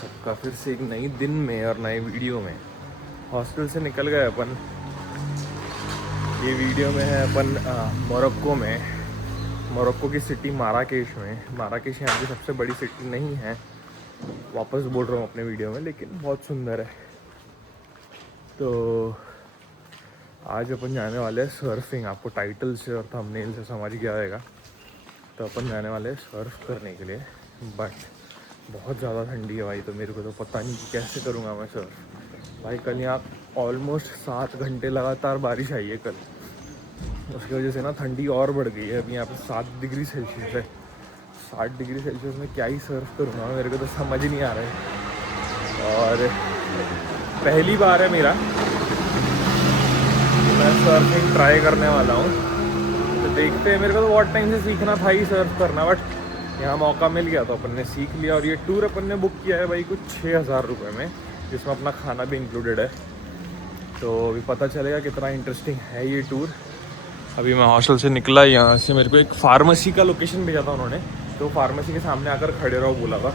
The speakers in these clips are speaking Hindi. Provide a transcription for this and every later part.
सबका फिर से एक नई दिन में और नए वीडियो में। हॉस्टल से निकल गए अपन। ये वीडियो में है अपन मोरक्को में, मोरक्को की सिटी माराकेश में। माराकेश यहाँ की सबसे बड़ी सिटी नहीं है, वापस बोल रहा हूँ अपने वीडियो में, लेकिन बहुत सुंदर है। तो आज अपन जाने वाले हैं सर्फिंग। आपको टाइटल से और थंबनेल से समझ गया रहेगा। तो अपन जाने वाले हैं सर्फ करने के लिए, बट बहुत ज़्यादा ठंडी है भाई। तो मेरे को तो पता नहीं कि कैसे करूँगा मैं सर्फ। भाई कल यहाँ ऑलमोस्ट 7 घंटे लगातार बारिश आई है कल। उसकी वजह से ना ठंडी और बढ़ गई है। अभी यहाँ पे 7 डिग्री सेल्सियस है। 60 डिग्री सेल्सियस में क्या ही सर्फ करूँगा मेरे को तो समझ ही नहीं आ रहा है। और पहली बार है मेरा, मैं सर्फिंग ट्राई करने वाला हूँ। तो देखते हैं, मेरे को तो बहुत टाइम से सीखना था ही सर्फ करना, बट यहाँ मौका मिल गया तो अपन ने सीख लिया। और ये टूर अपन ने बुक किया है भाई कुछ 6,000 रुपये में, जिसमें अपना खाना भी इंक्लूडेड है। तो अभी पता चलेगा कितना इंटरेस्टिंग है ये टूर। अभी मैं हॉस्टल से निकला, यहाँ से मेरे को एक फार्मेसी का लोकेशन भेजा था उन्होंने, तो फार्मेसी के सामने आकर खड़े रहो बोला था।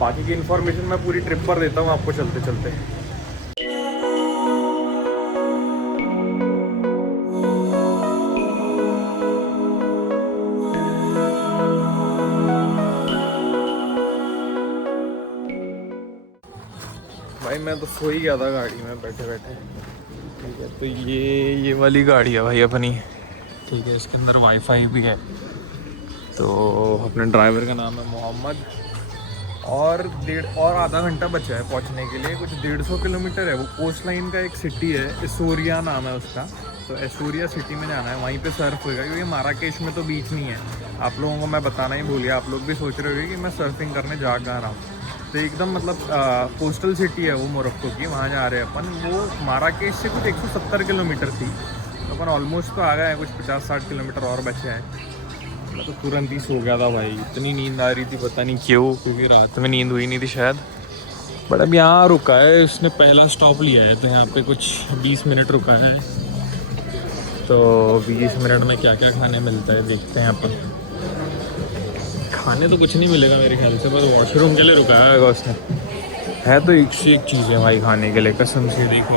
बाकी की इन्फॉर्मेशन मैं पूरी ट्रिप पर देता हूँ आपको चलते चलते। भाई मैं तो सो ही गया था गाड़ी में बैठे बैठे। ठीक है, तो ये वाली गाड़ी है भाई अपनी। ठीक है, इसके अंदर वाईफाई भी है। तो अपने ड्राइवर का नाम है मोहम्मद। और आधा घंटा बचा है पहुंचने के लिए। कुछ 150 किलोमीटर है। वो कोस्ट लाइन का एक सिटी है, एसोरिया नाम है उसका। तो एसोरिया सिटी में जाना है, वहीं पे सर्फ होएगा, क्योंकि माराकेश में तो बीच नहीं है। आप लोगों को मैं बताना ही भूल गया, आप लोग भी सोच रहे होंगे कि मैं सर्फिंग करने जा रहा हूँ। तो एकदम मतलब कोस्टल सिटी है वो मोरक्को की, वहाँ जा रहे हैं अपन। वो माराकेश से कुछ 170 किलोमीटर थी, तो अपन ऑलमोस्ट तो आ गए हैं। कुछ 50-60 किलोमीटर और बचे हैं। मैं तो तुरंत ही सो गया था भाई, इतनी नींद आ रही थी पता नहीं क्यों, क्योंकि रात में नींद हुई नहीं थी शायद। बट अब यहाँ रुका है, इसने पहला स्टॉप लिया है, तो यहाँ पे कुछ 20 मिनट रुका है। तो 20 मिनट में क्या क्या खाने मिलता है देखते हैं अपन। खाने तो कुछ नहीं मिलेगा मेरे ख्याल से, बस वॉशरूम के लिए रुका है उसने। है तो एक से एक चीज़ है भाई खाने के लिए, कसम से। देखो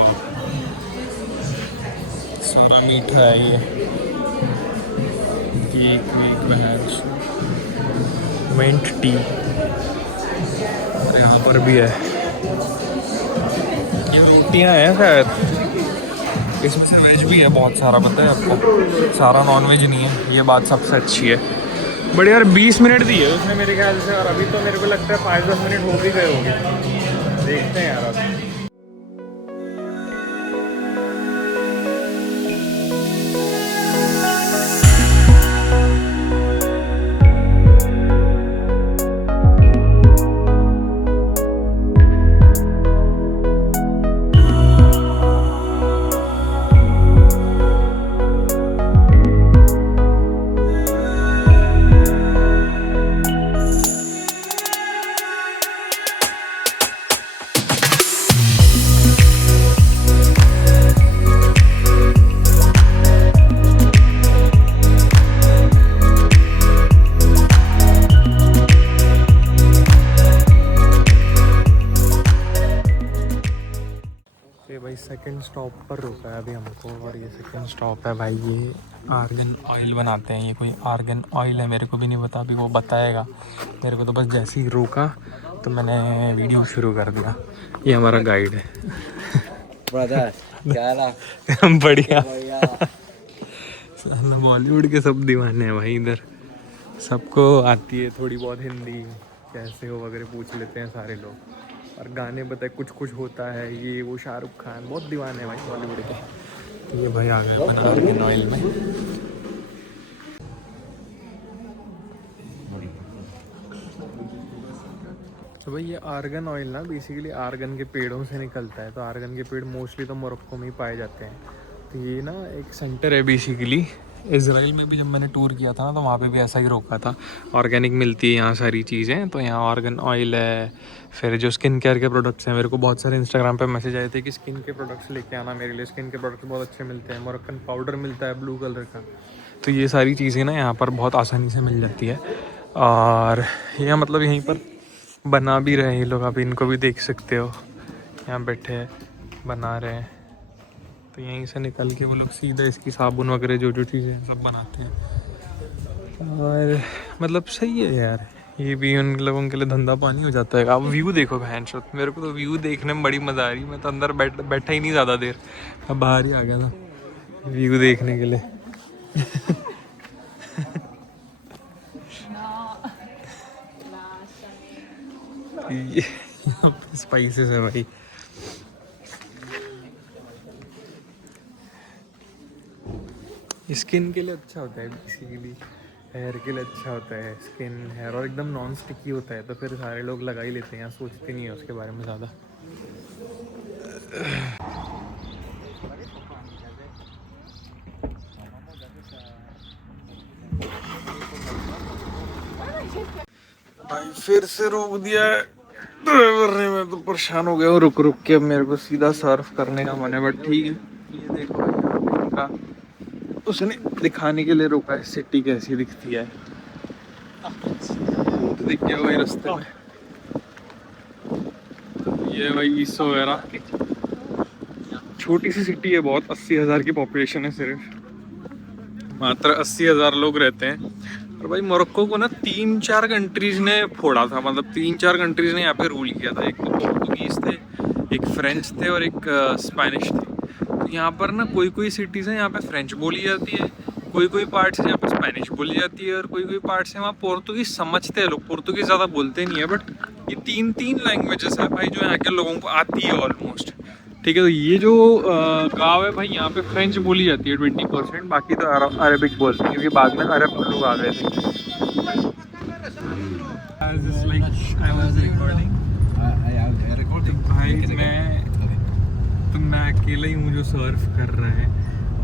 सारा मीठा है ये, केक वेक, मिंट टी, और यहाँ पर भी है। ये रोटियाँ हैं शायद, इसमें से वेज भी है बहुत सारा, पता है आपको, सारा नॉन वेज नहीं है। ये बात सबसे अच्छी है। बट यार 20 मिनट दी है उसने मेरे ख्याल से, और अभी तो मेरे को लगता है 5-10 मिनट हो भी गए होंगे। देखते हैं यार अब। भाई सेकंड स्टॉप पर रुका है अभी हमको, और ये सेकंड स्टॉप है भाई। ये आर्गन ऑयल बनाते हैं, ये कोई आर्गन ऑयल है, मेरे को भी नहीं पता, अभी वो बताएगा मेरे को। तो बस जैसे ही रोका तो मैंने वीडियो शुरू कर दिया। ये हमारा गाइड है। बढ़िया। बॉलीवुड के सब दीवाने हैं भाई इधर, सबको आती है थोड़ी बहुत हिंदी, कैसे हो वगैरह पूछ लेते हैं सारे लोग। और गाने बताए कुछ कुछ होता है, ये वो शाहरुख खान, बहुत दीवाने हैं भाई बॉलीवुड के। तो ये भाई आ गए अपन आर्गन ऑयल में। तो भाई ये आर्गन ऑयल ना बेसिकली आर्गन के पेड़ों से निकलता है। तो आर्गन के पेड़ मोस्टली तो मोरक्को में ही पाए जाते हैं। तो ये ना एक सेंटर है बेसिकली। इज़राइल में भी जब मैंने टूर किया था ना, तो वहाँ पे भी ऐसा ही रोका था। ऑर्गेनिक मिलती है यहाँ सारी चीज़ें। तो यहाँ आर्गन ऑयल है, फिर जो स्किन केयर के प्रोडक्ट्स हैं। मेरे को बहुत सारे इंस्टाग्राम पे मैसेज आए थे कि स्किन के प्रोडक्ट्स लेके आना मेरे लिए, स्किन के प्रोडक्ट्स बहुत अच्छे मिलते हैं। मोरक्कन पाउडर मिलता है ब्लू कलर का। तो ये सारी चीज़ें ना यहाँ पर बहुत आसानी से मिल जाती है। और यह मतलब यहीं पर बना भी रहे हैं ये लोग, आप इनको भी देख सकते हो, यहाँ बैठे हैं बना रहे हैं। तो यहीं से निकल के वो लोग सीधा इसकी साबुन वगैरह जो जो चीज़ें हैं सब बनाते हैं। और मतलब सही है यार, ये भी उन लोगों के लिए धंधा पानी हो जाता है। आप व्यू देखो बहन चोद, मेरे को तो व्यू देखने में बड़ी मज़ा आ रही। मैं तो अंदर बैठा ही नहीं ज़्यादा देर, मैं बाहर ही आ गया था व्यू देखने के लिए। ये स्पाइसेस है भाई। स्किन के लिए अच्छा होता है बेसिकली, हेयर के लिए अच्छा होता है स्किन हेयर, और एकदम नॉन स्टिकी होता है, तो फिर सारे लोग लगा ही लेते हैं, यहाँ सोचते नहीं है उसके बारे में ज़्यादा। भाई फिर से रोक दिया है ड्राइवर ने, मैं तो परेशान हो गया हूँ रुक रुक के। अब मेरे को सीधा सर्फ करने का मन है, बट ठीक है। ये देखो भाई इनका, उसने दिखाने के लिए रोका है सिटी कैसी दिखती है। तो दिख गया भाई रास्ते में, ये भाई ईसो वगैरह, छोटी सी सिटी है बहुत, 80,000 की पॉपुलेशन है सिर्फ, मात्र 80,000 लोग रहते हैं। और भाई मोरक्को को ना 3-4 कंट्रीज ने फोड़ा था, मतलब 3-4 कंट्रीज ने यहाँ पे रूल किया था। एक तो पोर्तुगीज थे, एक फ्रेंच थे और एक स्पेनिश थे। तो यहाँ पर ना कोई कोई सिटीज़ हैं यहाँ पे फ्रेंच बोली जाती है, कोई कोई पार्ट्स यहाँ पे स्पेनिश बोली जाती है, और कोई कोई पार्ट्स हैं वहाँ पोर्तुगीज समझते हैं लोग, पोर्तुगीज ज़्यादा बोलते नहीं है। बट ये 3 लैंग्वेजेस है भाई जो यहाँ के लोगों को आती है ऑलमोस्ट। ठीक है, तो ये जो गांव है भाई, यहाँ पे फ्रेंच बोली जाती है 20%, बाकी तो अरबिक बोलते हैं, क्योंकि बाद में अरब लोग आ गए थे। मैं अकेला ही हूँ जो सर्फ कर रहा है,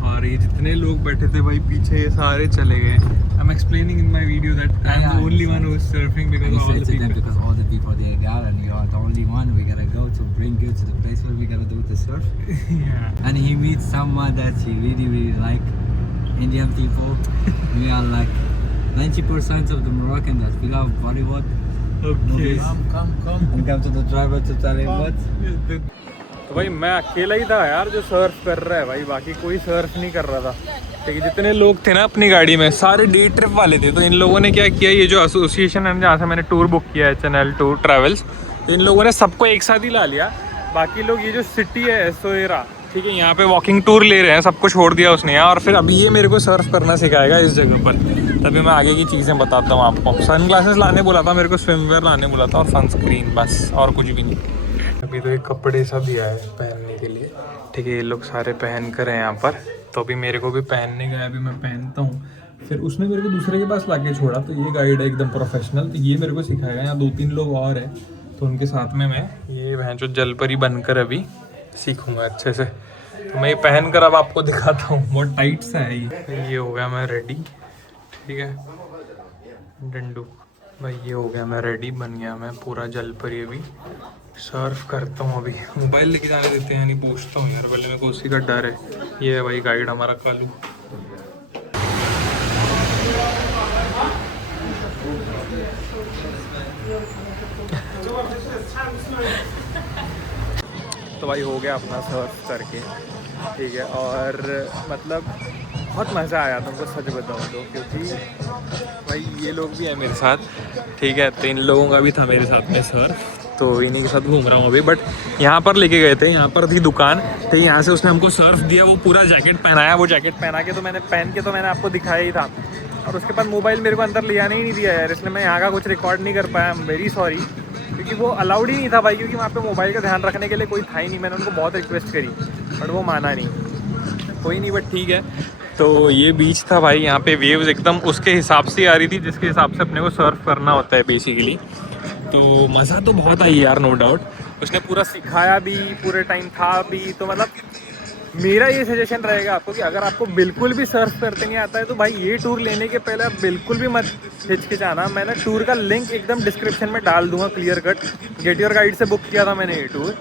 और ये जितने लोग बैठे थे भाई पीछे, ये सारे चले गए। I'm explaining in my video that I'm the only one who is surfing because all the people they got, and you are the only one. We gotta go to bring you to the place where we gotta do the surf. Yeah. And he meets someone that he really like, Indian people. We are like 90% of the Moroccan that we love Bollywood. Okay. Come. And come to the driver to tell him what. तो भाई मैं अकेला ही था यार जो सर्फ कर रहा है भाई, बाकी कोई सर्फ नहीं कर रहा था। ठीक है, जितने लोग थे ना अपनी गाड़ी में सारे डे ट्रिप वाले थे। तो इन लोगों ने क्या किया, ये जो एसोसिएशन है जहाँ से मैंने टूर बुक किया है, चैनल टूर ट्रैवल्स, तो इन लोगों ने सबको एक साथ ही ला लिया। बाकी लोग ये जो सिटी है एसोएरा, ठीक है, यहाँ पे वॉकिंग टूर ले रहे हैं, सबको छोड़ दिया उसने यहाँ। और फिर अभी ये मेरे को सर्फ करना सिखाएगा इस जगह पर, तभी मैं आगे की चीज़ें बताता हूँ आपको। सन ग्लासेस लाने बोला था मेरे को, स्विमवेयर लाने बोला था, और सनस्क्रीन, बस और कुछ भी नहीं। अभी तो ये कपड़े सब दिया है पहनने के लिए। ठीक है, ये लोग सारे पहन कर हैं यहाँ पर, तो अभी मेरे को भी पहनने का है, अभी मैं पहनता हूँ। फिर उसने मेरे को दूसरे के पास लाके छोड़ा, तो ये गाइड है एकदम प्रोफेशनल, तो ये मेरे को सिखाएगा। यहाँ 2-3 लोग और हैं, तो उनके साथ में मैं ये वह जो जलपरी बनकर अभी सीखूँगा अच्छे से। तो मैं ये पहन कर अब आपको दिखाता हूँ, बहुत टाइट सा है ये हो गया मैं रेडी। ठीक है डंडू भाई, ये हो गया मैं रेडी, बन गया मैं पूरा जलपरी। अभी सर्फ करता हूँ, अभी मोबाइल लेके जाने देते हैं, नहीं पूछता हूँ यार, पहले मेरे को उसी का डर है। ये है भाई गाइड हमारा कालू। तो भाई हो गया अपना सर्फ करके, ठीक है, और मतलब बहुत मज़ा आया तुमको सच बताऊँ तो, क्योंकि भाई ये लोग भी हैं मेरे साथ। ठीक है, तो इन लोगों का भी था मेरे साथ में सर्फ, तो इन्हीं के साथ घूम रहा हूँ अभी। बट यहाँ पर लेके गए थे, यहाँ पर थी दुकान, तो यहाँ से उसने हमको सर्फ दिया, वो पूरा जैकेट पहनाया। वो जैकेट पहना के तो मैंने आपको दिखाया ही था, और उसके बाद मोबाइल मेरे को अंदर ले आने ही नहीं दिया यार, इसलिए मैं यहाँ का कुछ रिकॉर्ड नहीं कर पाया। आई एम वेरी सॉरी, क्योंकि वो अलाउड ही नहीं था भाई, क्योंकि वहाँ पे मोबाइल का ध्यान रखने के लिए कोई था ही नहीं। मैंने उनको बहुत रिक्वेस्ट करी बट वो माना नहीं। कोई नहीं, बट ठीक है। तो ये बीच था भाई, यहाँ पे वेव्स एकदम उसके हिसाब से आ रही थी जिसके हिसाब से अपने को सर्फ करना होता है बेसिकली। तो मज़ा तो बहुत आई यार, नो डाउट। उसने पूरा सिखाया भी, पूरे टाइम था भी। तो मतलब मेरा ये सजेशन रहेगा आपको कि अगर आपको बिल्कुल भी सर्फ करते नहीं आता है तो भाई ये टूर लेने के पहले आप बिल्कुल भी मत हिचकिचाना। मैंने टूर का लिंक एकदम डिस्क्रिप्शन में डाल दूंगा, clear cut. Get your guide से बुक किया था मैंने ये टूर,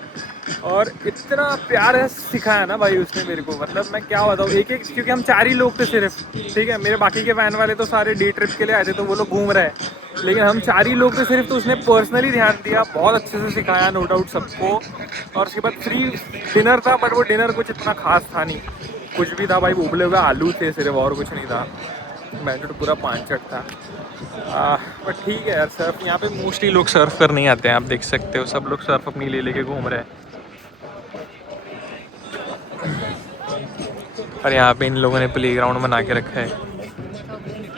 और इतना प्यार है सिखाया ना भाई उसने मेरे को, मतलब मैं क्या बताऊँ। एक क्योंकि हम 4 ही लोग थे सिर्फ, ठीक है, मेरे बाकी के वैन वाले तो सारे डे ट्रिप के लिए आए थे, तो वो लोग घूम रहे हैं। लेकिन हम 4 ही लोग थे सिर्फ, तो उसने पर्सनली ध्यान दिया, बहुत अच्छे से सिखाया नो डाउट सबको। और उसके बाद फ्री डिनर था, पर वो डिनर कुछ इतना खास था नहीं, कुछ भी था भाई, उबले हुए आलू थे सिर्फ, और कुछ नहीं था। मैं तो पूरा पांचट था। बट ठीक है यार, सर्फ यहाँ पे मोस्टली लोग सर्फ करने ही आते हैं, आप देख सकते हो सब लोग सर्फ अपनी ले लेके घूम रहे हैं। और यहाँ पे इन लोगों ने प्लेग्राउंड बना के रखा है,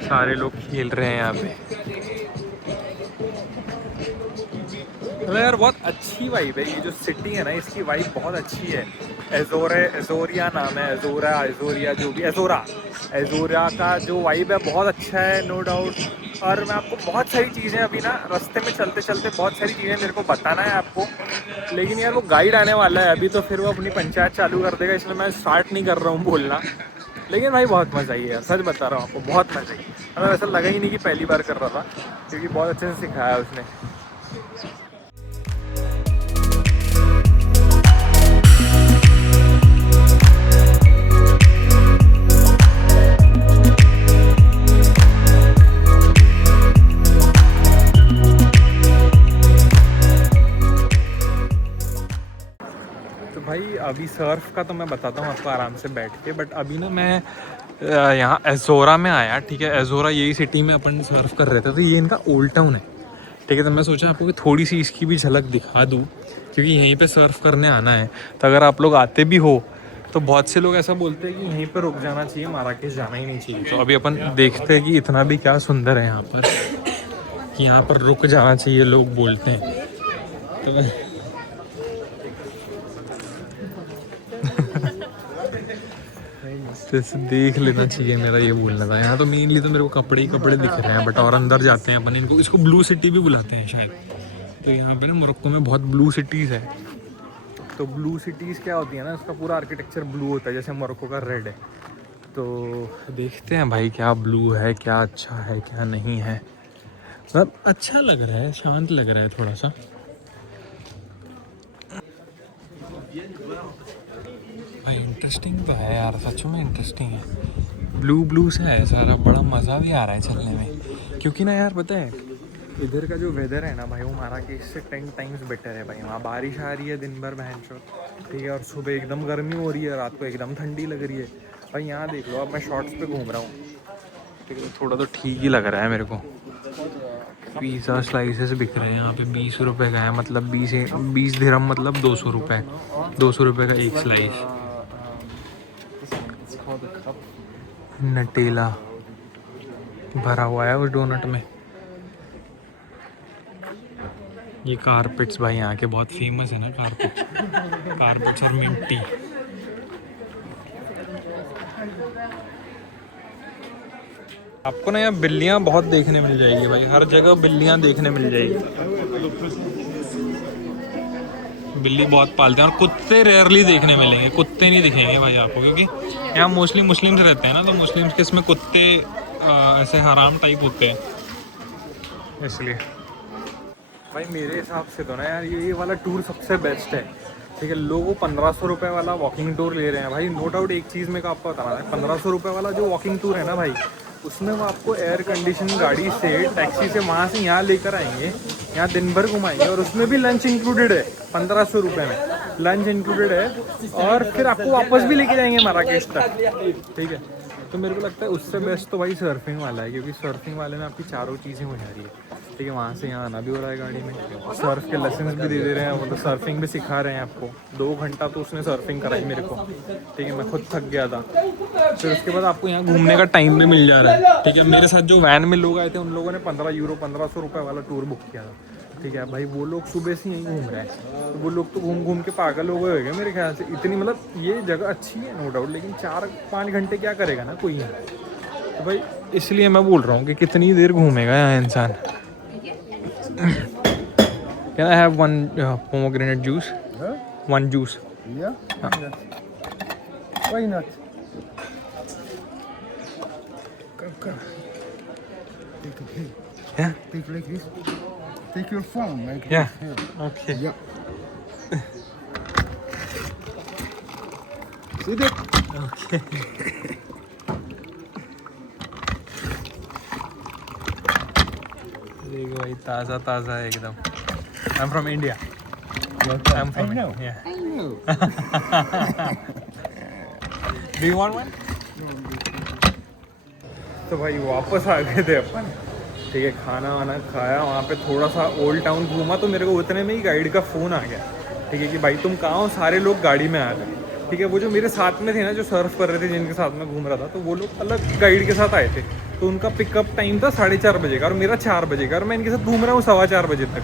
सारे लोग खेल रहे हैं यहाँ पे। मतलब यार बहुत अच्छी वाइब है, ये जो सिटी है ना इसकी वाइब बहुत अच्छी है। एजोरिया नाम है, एजोरिया जो भी, एजोरा का जो वाइब है बहुत अच्छा है नो डाउट। और मैं आपको बहुत सारी चीज़ें अभी ना रास्ते में चलते चलते बहुत सारी चीज़ें मेरे को बताना है आपको, लेकिन यार वो गाइड आने वाला है अभी, तो फिर वो अपनी पंचायत चालू कर देगा, इसलिए मैं स्टार्ट नहीं कर रहा हूँ बोलना। लेकिन भाई बहुत मज़ा आई है यार, सच बता रहा हूँ आपको, बहुत मज़ा आई। मतलब ऐसा लगा ही नहीं कि पहली बार कर रहा था, क्योंकि बहुत अच्छे से सिखाया उसने। भाई अभी सर्फ का तो मैं बताता हूँ आपको आराम से बैठ के, बट अभी ना मैं यहाँ एजोरा में आया, ठीक है। एजोरा यही सिटी में अपन सर्फ कर रहे थे, तो ये इनका ओल्ड टाउन है, ठीक है। तो मैं सोचा आपको कि थोड़ी सी इसकी भी झलक दिखा दूँ, क्योंकि यहीं पे सर्फ करने आना है। तो अगर आप लोग आते भी हो तो बहुत से लोग ऐसा बोलते हैं कि यहीं पर रुक जाना चाहिए, माराकेश जाना ही नहीं चाहिए। तो अभी अपन देखते हैं कि इतना भी क्या सुंदर है यहाँ पर, कि यहाँ पर रुक जाना चाहिए लोग बोलते हैं। तो जैसे देख लेना चाहिए, मेरा ये बोलना था। यहाँ तो मेनली तो मेरे को कपड़े ही कपड़े दिख रहे हैं, बट और अंदर जाते हैं अपन, इनको इसको ब्लू सिटी भी बुलाते हैं शायद। तो यहाँ पे ना मोरक्को में बहुत ब्लू सिटीज़ है। तो ब्लू सिटीज़ क्या होती है ना, उसका पूरा आर्किटेक्चर ब्लू होता है, जैसे मोरक्को का रेड है। तो देखते हैं भाई क्या ब्लू है, क्या अच्छा है क्या नहीं है। मतलब अच्छा लग रहा है, शांत लग रहा है थोड़ा सा। भाई इंटरेस्टिंग तो है यार, सच में इंटरेस्टिंग है। ब्लू ब्लू सा है सारा, बड़ा मज़ा भी आ रहा है चलने में। क्योंकि ना यार पता है, इधर का जो वेदर है ना भाई, वो माराकेश से 10 टाइम्स बेटर है भाई। वहाँ बारिश आ रही है दिन भर बहनचोद, ठीक है, और सुबह एकदम गर्मी हो रही है, रात को एकदम ठंडी लग रही है भाई। यहाँ देख लो, अब मैं शॉर्ट्स पे घूम रहा हूँ, ठीक है, थोड़ा तो ठीक ही लग रहा है मेरे को। पिज़्ज़ा स्लाइसेस बिक रहे हैं यहाँ पे, 20 रुपये का है, मतलब 20 दिरहम, मतलब 200 रुपये, 200 रुपये का एक स्लाइस। नटेला भरा हुआ है उस डोनट में। ये कारपेट्स भाई यहाँ के बहुत फेमस है ना, कारपेट्स और मिंटी। आपको ना यहाँ बिल्लियाँ बहुत देखने मिल जाएगी भाई, हर जगह बिल्लियाँ देखने मिल जाएगी। बिल्ली बहुत पालते हैं, और कुत्ते रेयरली देखने मिलेंगे, कुत्ते नहीं दिखेंगे भाई आपको, क्योंकि यहाँ मोस्टली मुस्लिम्स रहते हैं ना, तो मुस्लिम्स के इसमें कुत्ते ऐसे हराम टाइप होते हैं, इसलिए। भाई मेरे हिसाब से तो ना यार ये वाला टूर सबसे बेस्ट है, ठीक है। लोग 1500 रुपये वाला वॉकिंग टूर ले रहे हैं भाई। नो डाउट एक चीज़ मेरे को आपको बताना है, 1500 रुपये वाला जो वॉकिंग टूर है ना भाई, उसमें वो आपको एयर कंडीशन गाड़ी से, टैक्सी से वहाँ से यहाँ लेकर आएंगे, यहाँ दिन भर घुमाएंगे, और उसमें भी लंच इंक्लूडेड है। 1500 रुपये में लंच इंक्लूडेड है, और फिर आपको वापस भी लेके जाएंगे माराकेश तक, ठीक है। तो मेरे को लगता है उससे बेस्ट तो भाई सर्फिंग वाला है, क्योंकि सर्फिंग वाले में आपकी चारों चीज़ें हो जा रही है, ठीक है। वहाँ से यहाँ आना भी हो रहा है गाड़ी में, सर्फ के लेसन्स भी दे रहे हैं, मतलब सर्फिंग भी सिखा रहे हैं आपको। 2 घंटा तो उसने सर्फिंग कराई मेरे को, ठीक है, मैं खुद थक गया था। फिर उसके बाद आपको यहाँ घूमने का टाइम भी मिल जा रहा है, ठीक है। मेरे साथ जो वैन में लोग आए थे, उन लोगों ने 1500 रुपये वाला टूर बुक किया था, ठीक है भाई। वो लोग सुबह से यहीं घूम रहे हैं, तो वो लोग तो घूम घूम के पागल हो गए मेरे ख्याल से। इतनी मतलब ये जगह अच्छी है नो डाउट, लेकिन 4-5 घंटे क्या करेगा ना कोई है, तो भाई इसलिए मैं बोल रहा हूँ कि कितनी देर घूमेगा यहाँ इंसान। Can I have one pomegranate juice? Huh? One juice. Yeah? Why not? Come. Take it here. Yeah? Take like this. Take your phone like Yeah. this. Here. Okay. Yeah. See that? Okay. ताज़ा ताज़ा है एकदम। I am from India. I am from India. Do you want one? तो भाई वापस आ गए थे अपन, ठीक है, खाना वाना खाया, वहाँ पे थोड़ा सा ओल्ड टाउन घूमा, तो मेरे को उतने में ही गाइड का फ़ोन आ गया, ठीक है, कि भाई तुम कहाँ हो, सारे लोग गाड़ी में आ गए, ठीक है। वो जो मेरे साथ में थे ना, जो सर्फ कर रहे थे, जिनके साथ मैं घूम रहा था, तो वो लोग अलग गाइड के साथ आए थे, तो उनका पिकअप टाइम था 4:30 बजे का और मेरा 4 बजे का, और मैं इनके साथ घूम रहा हूँ 4:15 बजे तक,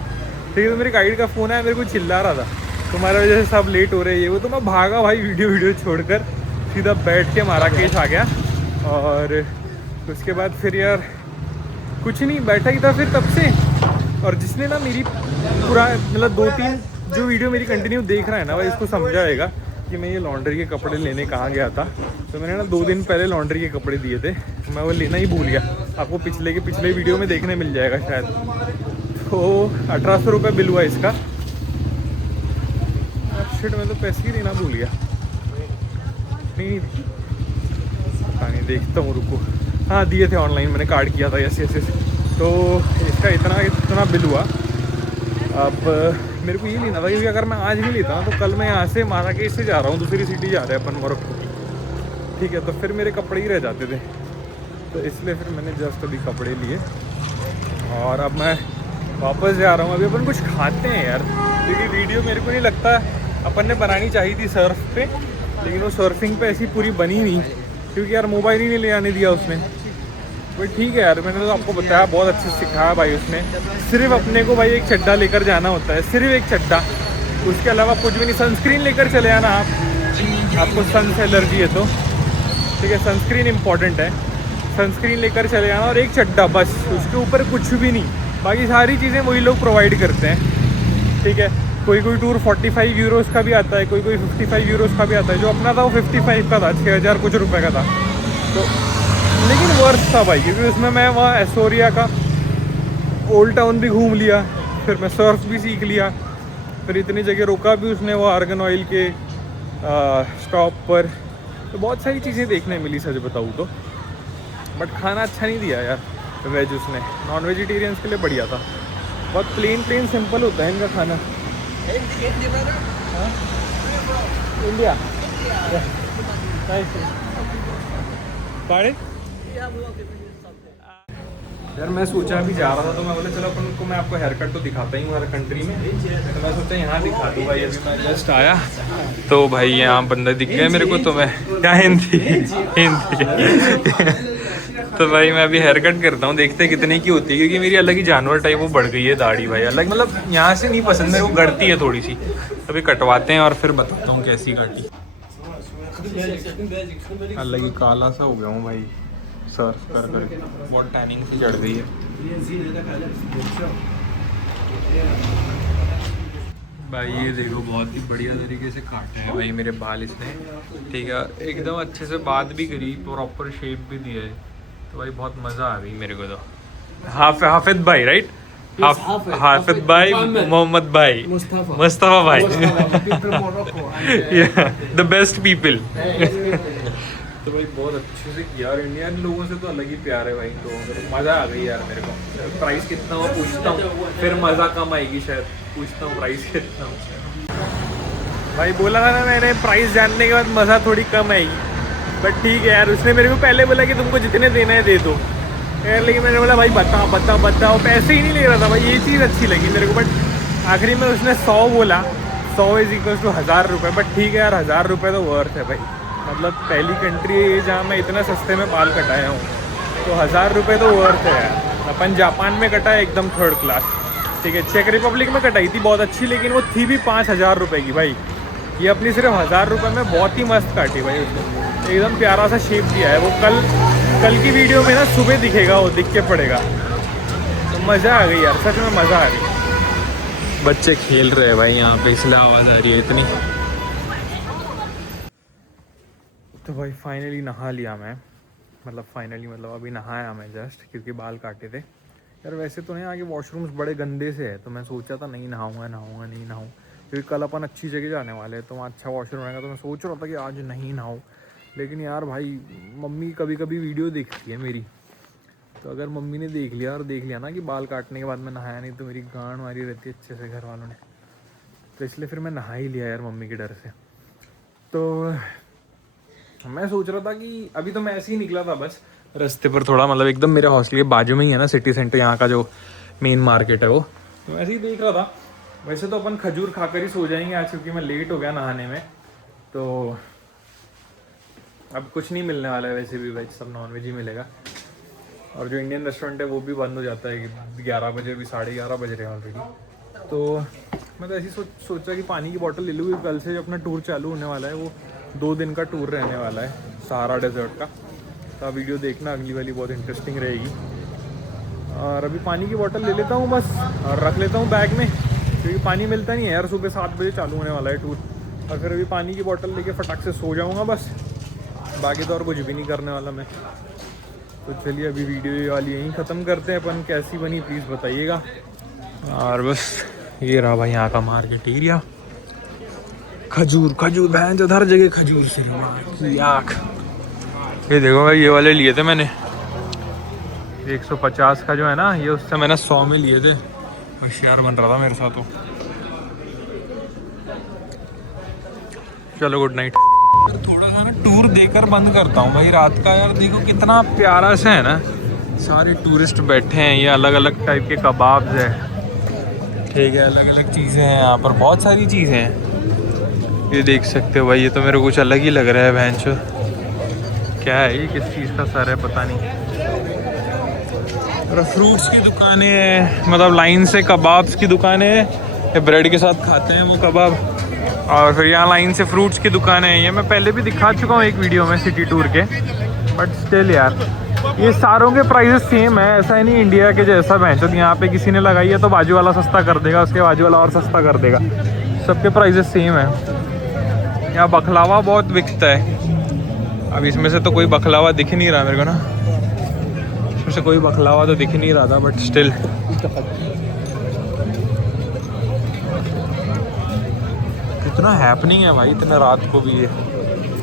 ठीक है। तो मेरे गाइड का फ़ोन आया, मेरे को चिल्ला रहा था तुम्हारे वजह से सब लेट हो रहे हैं ये वो, तो मैं भागा भाई, वीडियो छोड़कर सीधा बैठ के माराकेश आ गया। और उसके बाद फिर यार कुछ नहीं, बैठा ही था फिर तब से। और जिसने ना मेरी पूरा मतलब 2-3 जो वीडियो मेरी कंटिन्यू देख रहा है ना भाई, इसको समझाएगा कि मैं ये लॉन्ड्री के कपड़े लेने कहाँ गया था। तो मैंने ना 2 दिन पहले लॉन्ड्री के कपड़े दिए थे, तो मैं वो लेना ही भूल गया। आपको पिछले वीडियो में देखने मिल जाएगा शायद। तो 1800 रुपये बिल हुआ इसका। शिट, मैं तो पैसे ही देना भूल गया। नहीं देखता हूँ, रुको। हाँ दिए थे ऑनलाइन, मैंने कार्ड किया था, यस। तो इसका इतना बिल हुआ। अब मेरे को ये लेना था क्योंकि अगर मैं आज नहीं लेता ना, तो कल मैं यहाँ से माराकेश से जा रहा हूँ, दूसरी सिटी जा रहे हैं अपन, मोरक्को, ठीक है। तो फिर मेरे कपड़े ही रह जाते थे, तो इसलिए फिर मैंने जस्ट अभी कपड़े लिए और अब मैं वापस जा रहा हूँ। अभी अपन कुछ खाते हैं यार, क्योंकि वीडियो मेरे को नहीं लगता अपन ने बनानी चाहिए थी सर्फ पे, लेकिन वो सर्फिंग पे ऐसी पूरी बनी नहीं, क्योंकि यार मोबाइल ही नहीं ले आने दिया उसने। भाई ठीक है यार, मैंने तो आपको बताया, बहुत अच्छे से सिखाया भाई उसने। सिर्फ अपने को भाई एक चड्डा लेकर जाना होता है, सिर्फ एक चड्डा, उसके अलावा कुछ भी नहीं। सनस्क्रीन लेकर चले आना आप, आपको सन से एलर्जी है तो, ठीक है, सनस्क्रीन इंपॉर्टेंट है, सनस्क्रीन लेकर चले आना और एक चड्डा बस, उसके ऊपर कुछ भी नहीं, बाकी सारी चीज़ें वही लोग प्रोवाइड करते हैं, ठीक है। कोई टूर 45 यूरोज़ का भी आता है, कोई 55 यूरोज़ का भी आता है। जो अपना था वो 55 का था, 6000 कुछ रुपए का था, तो लेकिन वर्थ था भाई, क्योंकि उसमें मैं वहाँ एस्टोरिया का ओल्ड टाउन भी घूम लिया, फिर मैं सर्फ भी सीख लिया, फिर इतनी जगह रोका भी उसने वो आर्गन ऑयल के स्टॉप पर, तो बहुत सारी चीज़ें देखने मिली सच बताऊँ तो। बट खाना अच्छा नहीं दिया यार वेज उसने, नॉन वेजिटेरियंस के लिए बढ़िया था। बहुत प्लेन सिंपल होता है इनका खाना। इंडिया यार, मैं सोचा अभी जा रहा था, तो मैं बोला चलो अपन को, मैं आपको हेयर कट तो दिखाता ही हूँ हर कंट्री में, तो मैं सोचा यहाँ दिखा दूँ भाई। अभी मैं जस्ट आया तो भाई यहाँ बंदे दिख गए मेरे को, तो मैं क्या हिंदी तो भाई मैं अभी हेयर कट करता हूँ, देखते हैं कितने की होती है, क्योंकि मेरी अलग ही जानवर टाइप वो बढ़ गई है दाढ़ी भाई, अलग मतलब यहाँ से नहीं पसंद, मेरे को गड़ती है थोड़ी सी। अभी कटवाते हैं और फिर बताता हूँ कैसी कटी। अलग ही काला सा हो गया हूँ भाई, सर्फ कर बहुत टैनिंग से चढ़ गई है भाई। ये देखो बहुत ही बढ़िया तरीके से काटे हैं भाई मेरे बाल इसने, ठीक है, एकदम अच्छे से बात भी करी, प्रॉपर शेप भी दिया है, तो भाई बहुत मज़ा आ गई मेरे को। तो हाफिज भाई, राइट? हाफिज भाई, मोहम्मद भाई, मुस्तफ़ा भाई, द बेस्ट पीपल। तो भाई बहुत अच्छे से किया, और इंडियन लोगों से तो अलग ही प्यार है भाई, तो मज़ा आ गई यार मेरे को। प्राइस कितना हो पूछता हूँ, फिर मज़ा कम आएगी शायद, पूछता हूँ प्राइस कितना हो। भाई बोला था ना मैंने, प्राइस जानने के बाद मज़ा थोड़ी कम आएगी, बट ठीक है यार। उसने मेरे को पहले बोला कि तुमको जितने देना है दे दो यार, लेकिन मैंने बोला भाई बताओ, पैसे ही नहीं ले रहा था भाई, ये चीज़ अच्छी लगी मेरे को। बट आखिरी में उसने 100 बोला, 100 = 1000 रुपये, बट ठीक है यार, 1000 रुपये तो वर्थ है भाई। मतलब पहली कंट्री है ये जहाँ मैं इतना सस्ते में बाल कटाया हूँ, तो 1000 रुपये तो वर्थ है यार। अपन जापान में कटाया एकदम 3rd क्लास, ठीक है, चेक रिपब्लिक में कटाई थी बहुत अच्छी, लेकिन वो थी भी 5000 रुपये की भाई। ये अपनी सिर्फ 1000 रुपये में बहुत ही मस्त काटी भाई उसने, एकदम प्यारा सा शेप दिया है। वो कल की वीडियो में ना सुबह दिखेगा, वो दिख के पड़ेगा, तो मज़ा आ गई यार, सच में मज़ा आ गई। बच्चे खेल रहे हैं भाई यहाँ पे, इसलिए आवाज़ आ रही है इतनी। तो भाई फाइनली नहा लिया मैं, मतलब अभी नहाया मैं जस्ट, क्योंकि बाल काटे थे यार। वैसे तो नहीं, आगे वॉशरूम्स बड़े गंदे से है, तो मैं सोचा था नहीं नहाऊंगा, क्योंकि कल अपन अच्छी जगह जाने वाले हैं, तो वहाँ अच्छा वॉशरूम रहेगा, तो मैं सोच रहा था कि आज नहीं नहाऊँ। लेकिन यार भाई मम्मी कभी कभी वीडियो देखती है मेरी, तो अगर मम्मी ने देख लिया और देख लिया ना कि बाल काटने के बाद मैं नहाया नहीं तो मेरी गांड मारी रहती है अच्छे से घर वालों ने, तो इसलिए फिर मैं नहा ही लिया यार मम्मी के डर से। तो मैं सोच रहा था कि अभी तो मैं ऐसे ही निकला था बस रास्ते पर थोड़ा, मतलब एकदम मेरे हॉस्टल के बाजू में ही है ना सिटी सेंटर, यहाँ का जो मेन मार्केट है वो, तो ऐसे ही देख रहा था। वैसे तो अपन खजूर खाकर ही सो जाएंगे आज, क्योंकि मैं लेट हो गया नहाने में। तो अब कुछ नहीं मिलने वाला है वैसे भी, वेज सब नॉन वेज ही मिलेगा। और जो इंडियन रेस्टोरेंट है वो भी बंद हो जाता है 11 बजे, भी 11:30 बज रहे हैं ऑलरेडी। तो मैं तो ऐसे ही सोचा कि पानी की बोतल ले लूँ, क्योंकि कल से जो अपना टूर चालू होने वाला है वो 2 दिन का टूर रहने वाला है सहारा डेजर्ट का। तो आप वीडियो देखना, अगली वाली बहुत इंटरेस्टिंग रहेगी। और अभी पानी की बोतल ले लेता हूँ बस और रख लेता हूँ बैग में, क्योंकि पानी मिलता नहीं है यार। सुबह 7 बजे चालू होने वाला है टूर, और फिर अभी पानी की बोतल लेके फटाक से सो जाऊँगा बस, बाकी तो और कुछ भी नहीं करने वाला मैं। तो चलिए अभी वीडियो वाली यहीं ख़त्म करते हैं अपन। कैसी बनी प्लीज़ बताइएगा। और बस ये रहा भाई यहाँ का मार्केट एरिया। खजूर खजूर बहन जो हर जगह खजूर से की आँख। ये देखो भाई, ये वाले लिए थे मैंने 150 का जो है ना, ये उससे मैंने 100 में लिए थे। होशियार बन रहा था मेरे साथ तो। चलो गुड नाइट। थोड़ा सा ना टूर देकर बंद करता हूँ भाई रात का। यार देखो कितना प्यारा सा है ना, सारे टूरिस्ट बैठे हैं, ये अलग अलग टाइप के कबाब्स है, ठीक है, अलग अलग चीज़ें हैं यहाँ पर, बहुत सारी चीज़ें हैं। ये देख सकते हो भाई, ये तो मेरे को कुछ अलग ही लग रहा है भैंचो। क्या है ये, किस चीज़ का सर है पता नहीं। और फ्रूट्स की दुकानें हैं, मतलब लाइन से कबाब्स की दुकानें हैं, ये ब्रेड के साथ खाते हैं वो कबाब। और फिर यहाँ लाइन से फ्रूट्स की दुकानें हैं। ये मैं पहले भी दिखा चुका हूँ एक वीडियो में सिटी टूर के, बट स्टिल यार ये सारों के प्राइसेस सेम है। ऐसा ही नहीं इंडिया के जैसा भैंचो यहाँ पे किसी ने लगाई है तो बाजू वाला सस्ता कर देगा, उसके बाजू वाला और सस्ता कर देगा, सबके प्राइसेस सेम है। यहाँ बखलावा बहुत बिकता है। अब इसमें से तो कोई बखलावा दिख नहीं रहा मेरे को ना, इसमें से कोई बखलावा तो दिख नहीं रहा था, बट स्टिल इतना हैपनिंग है भाई इतने रात को भी। ये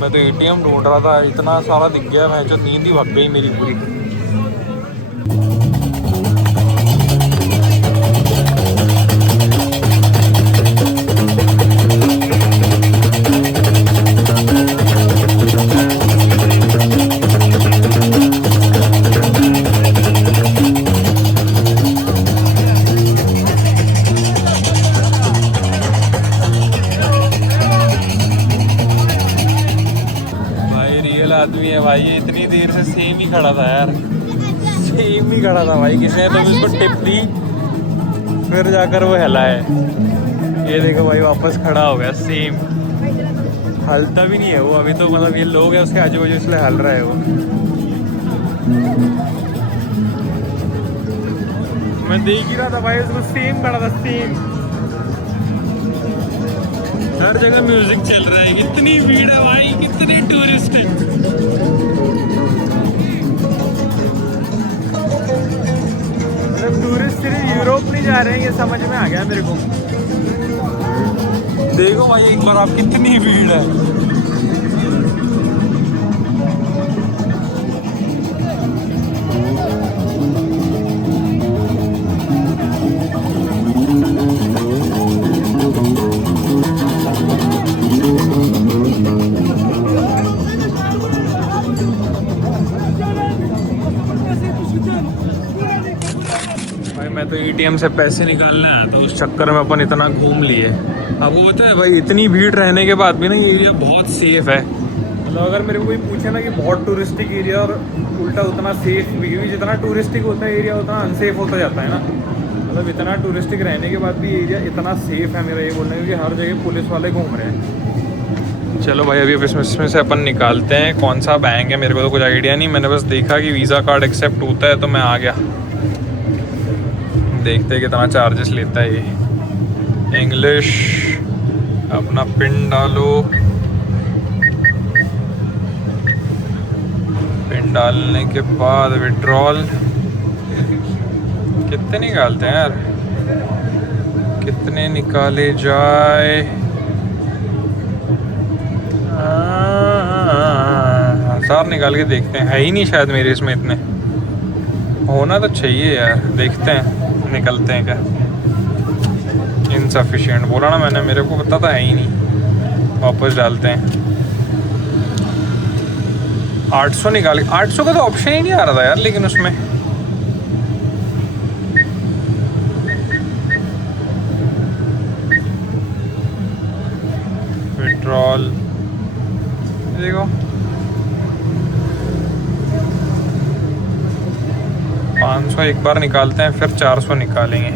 मैं तो एटीएम ढूंढ रहा था, इतना सारा दिख गया, मैं जो नींद ही भग गई मेरी पूरी। आदमी है भाई, ये इतनी देर से सेम ही खड़ा था यार, सेम ही खड़ा था भाई। किसी ने तो इसको टिप दी, फिर जाकर वो हिला है। ये देखो भाई वापस खड़ा हो गया सेम, हलता भी नहीं है वो अभी तो, मतलब ये लोग है उसके आजू बाजू इसलिए हल रहा है वो। मैं देख ही रहा था भाई उसको, सेम खड़ा था सेम। हर जगह म्यूजिक चल रहा है, इतनी भीड़ है भाई, कितने टूरिस्ट हैं। टूरिस्ट सिर्फ यूरोप नहीं जा रहे हैं, ये समझ में आ गया मेरे को। देखो भाई एक बार आप, कितनी भीड़ है। मैं तो एटीएम से पैसे निकालने आया था, उस चक्कर में अपन इतना घूम लिए। अब वो तो है भाई, इतनी भीड़ रहने के बाद भी ना ये एरिया बहुत सेफ है। मतलब अगर मेरे को कोई पूछे ना कि बहुत टूरिस्टिक एरिया और उल्टा उतना सेफ भी, जितना टूरिस्टिक होता है एरिया उतना अनसेफ होता जाता है ना। मतलब इतना टूरिस्टिक रहने के बाद भी एरिया इतना सेफ है, मेरा ये बोलना है, क्योंकि हर जगह पुलिस वाले घूम रहे हैं। चलो भाई अभी इसमें से अपन निकालते हैं। कौन सा बैंक है मेरे को तो कुछ आइडिया नहीं, मैंने बस देखा कि वीज़ा कार्ड एक्सेप्ट होता है तो मैं आ गया। देखते हैं कितना चार्जेस लेता है ये। इंग्लिश, अपना पिन डालो, पिन डालने के बाद विड्रॉल। कितने निकालते हैं यार, कितने निकाले जाए? 1000 निकाल के देखते हैं, है ही नहीं शायद मेरे इसमें इतने। होना तो चाहिए यार, देखते हैं निकलते हैं क्या। इनसफिशिएंट बोला ना मैंने, मेरे को पता था है ही नहीं। वापस डालते हैं। 800 निकाल, 800 का तो ऑप्शन ही नहीं आ रहा था यार, लेकिन उसमें विड्रॉल देखो 500 एक बार निकालते हैं, फिर 400 निकालेंगे।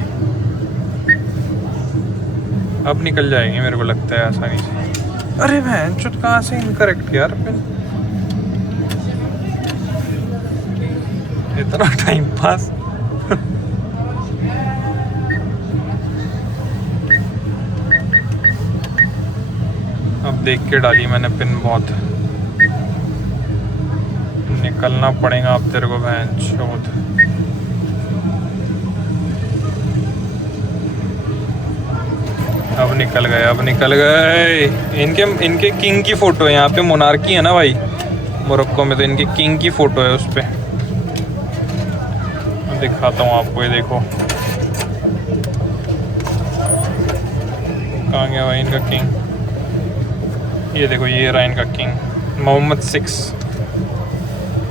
अब निकल जाएंगे मेरे को लगता है आसानी से। अरे भैन चुत, कहाँ से इनकरेक्ट यार पिन। इतना टाइम पास। अब देख के डाली मैंने पिन, बहुत निकलना पड़ेगा अब तेरे को भैन चोद। अब निकल गए, अब निकल गए। इनके किंग की फोटो है यहाँ पे, मोनार्की है ना भाई मोरक्को में, तो इनके किंग की फोटो है उस पर। दिखाता हूँ आपको, ये देखो कहाँ गया भाई इनका किंग। ये देखो, ये रहा इनका किंग मोहम्मद 6।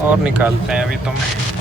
और निकालते हैं अभी तो मैं।